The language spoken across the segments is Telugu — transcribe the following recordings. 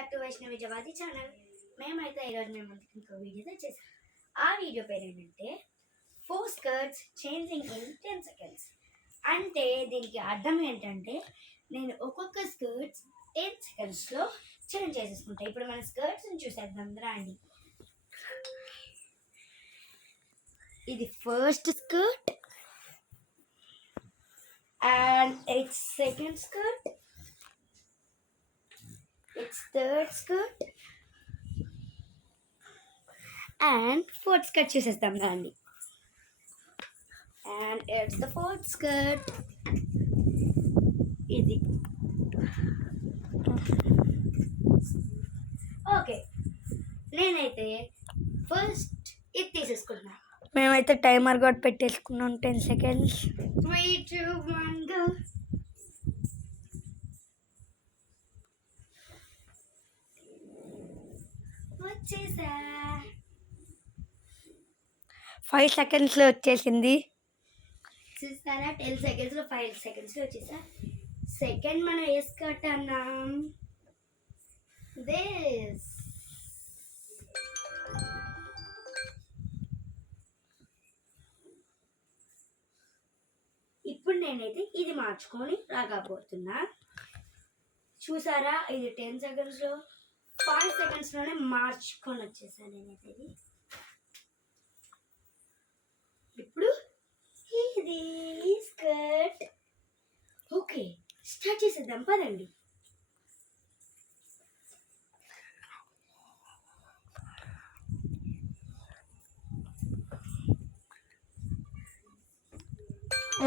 Back to Vaishnavi Jawadi channel. మేమైతే ఈరోజు మేము ముందుకు ఇంకో వీడియో చేసాం. ఆ వీడియో పేరు ఏంటంటే 4 స్కర్ట్స్ చేంజింగ్ ఇన్ 10 సెకండ్స్. అంటే దీనికి అర్థం ఏంటంటే నేను ఒక్కొక్క స్కర్ట్స్ 10 సెకండ్స్లో చేంజ్ చేసేసుకుంటాను. ఇప్పుడు మన స్కర్ట్స్ని చూసేద్దాం రండి. ఇది first skirt and it's second skirt, it's third skirt and fourth skirt చూసేద్దాం రండి. And it's the fourth skirt. ఇది ఓకే, నేనైతే ఫస్ట్ ఇది తీసేసుకున్నా. మేమైతే టైమర్ కూడా పెట్టేసుకున్నాం 10 సెకండ్స్. 3, 2, 1 go. వచ్చేసా 5 సెకండ్స్లో వచ్చేసింది. చూస్తారా 10 సెకండ్స్లో 5 సెకండ్స్లో వచ్చేసా. సెకండ్ మనం ఏ స్కర్ట్ అన్నాం? దిస్. ఇప్పుడు నేనైతే ఇది మార్చుకొని రాకపోతున్నా. చూసారా, ఇది 10 సెకండ్స్లో 5 సెకండ్స్లోనే మార్చుకొని వచ్చేసాను నేనైతే. ఇది ఇప్పుడు ఇది స్కర్ట్. ఓకే, స్టార్ట్ చేసేద్దాం పదండి.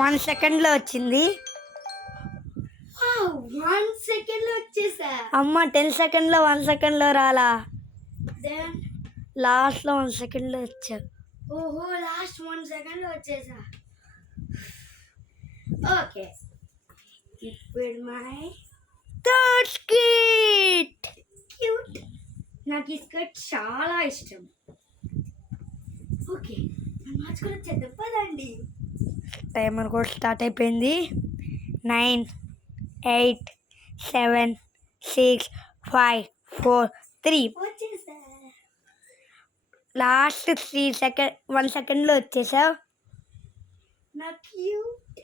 వన్ సెకండ్లో వచ్చింది. 1 సెకండ్లో వచ్చేసా. అమ్మ 10 సెకండ్లో 1 సెకండ్లో రాలా, దెన్ లాస్ట్లో 1 సెకండ్లో వచ్చా. ఓహో, లాస్ట్ 1 సెకండ్లో వచ్చేసా. ఓకే, ఇప్పుడు మై థర్డ్ స్కర్ట్. క్యూట్. నాకు ఈ స్కర్ట్ చాలా ఇష్టం. ఓకే, మార్చుకొని వచ్చేద్దాం పదండి. టైమర్ కూడా స్టార్ట్ అయిపోయింది. 9, 8, 7, 6, 5, 4, 3. వచ్చేసా. లాస్ట్ 1 సెకండ్లో వచ్చేసావు. నా క్యూట్.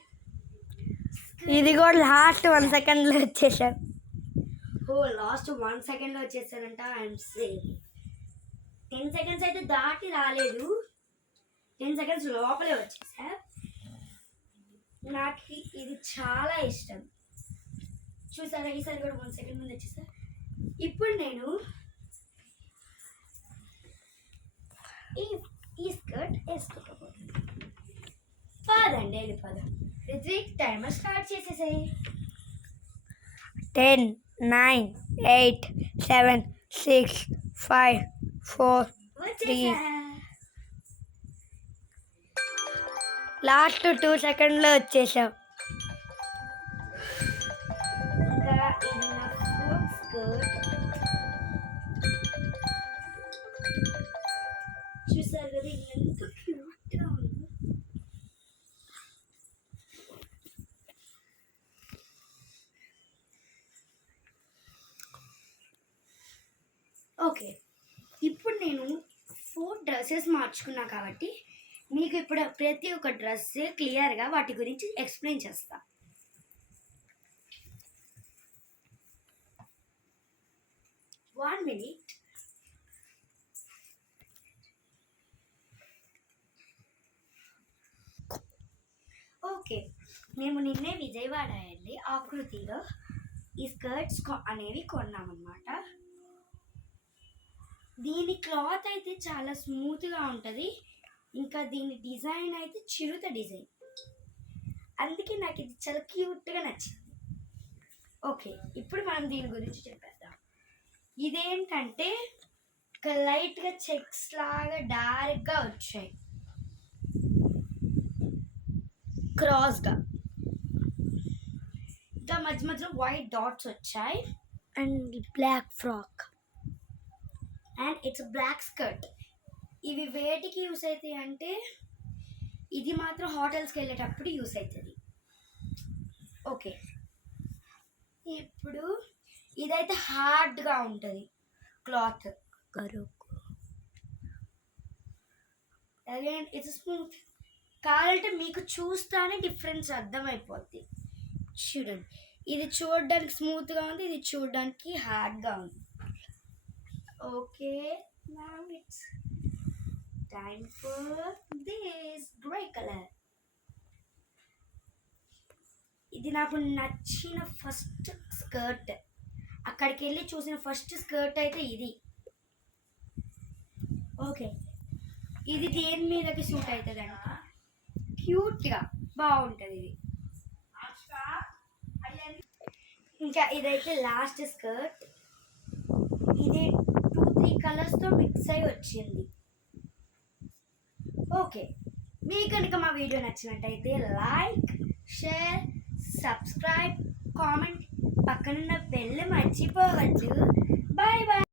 ఇది కూడా లాస్ట్ 1 సెకండ్లో వచ్చేసావు. ఓ, లాస్ట్ 1 సెకండ్లో వచ్చేసానంట. I'm safe. 10 సెకండ్స్ అయితే దాటి రాలేదు, 10 సెకండ్స్ లోపలే వచ్చేసా. నాకు ఇది చాలా ఇష్టం. చూసారా, ఈసారి కూడా 1 సెకండ్ ముందు వచ్చేసా. ఇప్పుడు నేను ఈ స్కర్ట్ వేసుకోకపోతున్నాను. పదండి వెళ్ళిపోదాం. రిత్విక్, టైమర్ స్టార్ట్ చేసేసాయి. 10, 9, 8, 7, 6, 5, 4, 3. లాస్ట్ 2 సెకండ్లో వచ్చేసావు. ఇంకా ఇది నా ఫోర్త్ స్కర్ట్. చూసారు కదా, ఇది ఎంత క్యూట్గా ఉంది. ఓకే, ఇప్పుడు నేను 4 డ్రెస్సెస్ మార్చుకున్నా కాబట్టి మీకు ఇప్పుడు ప్రతి ఒక్క డ్రెస్ క్లియర్గా వాటి గురించి ఎక్స్ప్లెయిన్ చేస్తా. One minute. ఓకే, మేము నిన్నే విజయవాడ వెళ్ళి ఆకృతిలో ఈ స్కర్ట్స్ అనేవి కొన్నామన్నమాట. దీని క్లాత్ అయితే చాలా స్మూత్గా ఉంటుంది. ఇంకా దీని డిజైన్ అయితే చిరుత డిజైన్, అందుకే నాకు ఇది చాలా క్యూట్గా నచ్చింది. ఓకే, ఇప్పుడు మనం దీని గురించి చెప్పేద్దాం. ఇదేంటంటే లైట్గా చెక్స్ లాగా డార్క్గా వచ్చాయి, క్రాస్గా. ఇంకా మధ్య మధ్యలో వైట్ డాట్స్ వచ్చాయి. And black frock. And it's black skirt. ఇవి వేటికి యూస్ అవుతాయి అంటే, ఇది మాత్రం హోటల్స్కి వెళ్ళేటప్పుడు యూస్ అవుతుంది. ఓకే, ఇప్పుడు ఇదైతే హార్డ్గా ఉంటుంది క్లాత్. Again it's smooth. కావాలంటే మీకు చూస్తానే డిఫరెన్స్ అర్థమైపోద్ది. చూడండి, ఇది చూడడానికి స్మూత్గా ఉంది, ఇది చూడడానికి హార్డ్గా ఉంది. Okay, now it's time for this grey colour. ఇది నాకు నచ్చిన ఫస్ట్ స్కర్ట్. అక్కడికి వెళ్ళి చూసిన ఫస్ట్ స్కర్ట్ అయితే ఇది. ఓకే, ఇది దేని మీదకి సూట్ అవుతుంది అంటే క్యూట్గా బాగుంటుంది ఇది. ఇంకా ఇదైతే లాస్ట్ స్కర్ట్. ఇది 2-3 కలర్స్తో మిక్స్ అయి వచ్చింది. ఓకే, మీకు కనుక మా వీడియో నచ్చినట్టయితే లైక్, షేర్, సబ్స్క్రైబ్, కామెంట్, పక్కనున్న బెల్ మర్చిపోవద్దు.